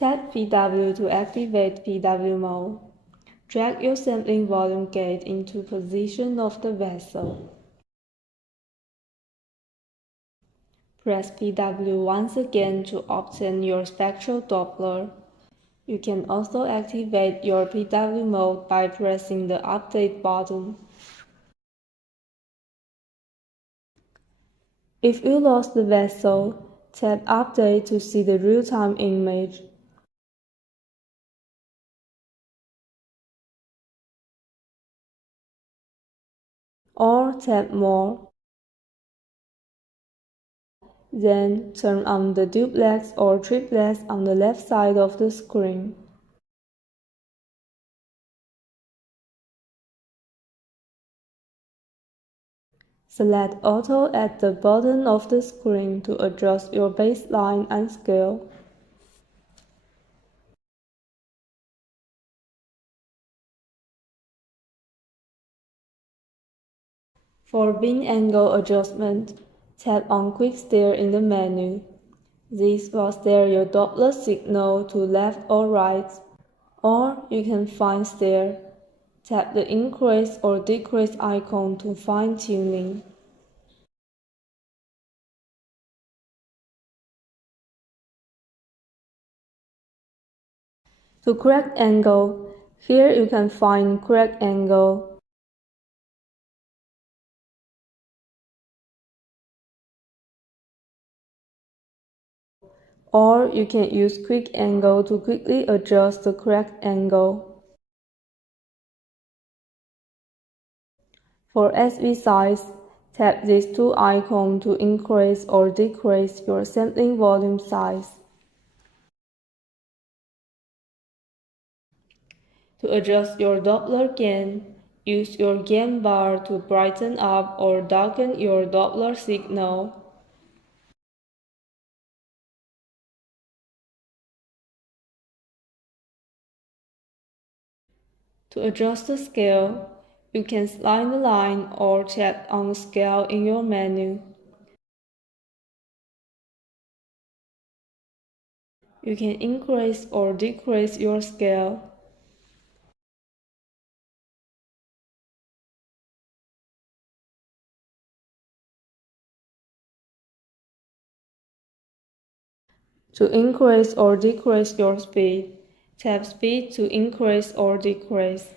Tap PW to activate PW mode. Drag your sampling volume gauge into position of the vessel. Press PW once again to obtain your spectral Doppler. You can also activate your PW mode by pressing the Update button. If you lost the vessel, tap Update to see the real-time image. Or tap More. Then turn on the duplex or triplex on the left side of the screen. Select Auto at the bottom of the screen to adjust your baseline and scale. For beam angle adjustment, tap on Quick Steer in the menu. This will steer your Doppler signal to left or right, or you can fine steer. Tap the increase or decrease icon to fine-tuning. To correct angle, here you can find correct angle. Or you can use quick angle to quickly adjust the correct angle. For SV size, tap these two icons to increase or decrease your sampling volume size. To adjust your Doppler gain, use your gain bar to brighten up or darken your Doppler signal. To adjust the scale, you can slide the line or tap on Scale in your menu. You can increase or decrease your scale. To increase or decrease your speed, tap Speed to increase or decrease.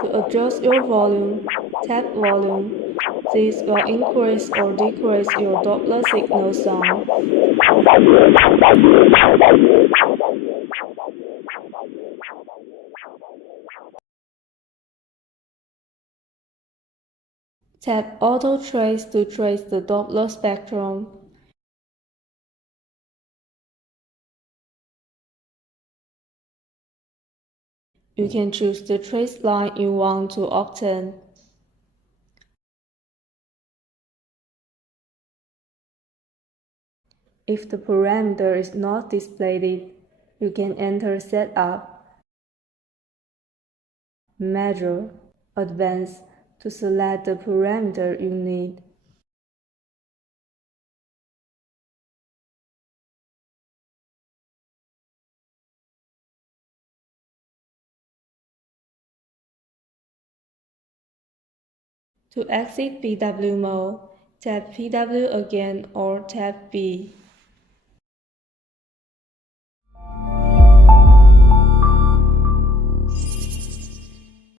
To adjust your volume, tap Volume. This will increase or decrease your Doppler signal sound. Tap Auto Trace to trace the Doppler spectrum. You can choose the trace line you want to obtain. If the parameter is not displayed, you can enter Setup, Measure, Advanced to select the parameter you need. To exit PW mode, tap PW again or tap B.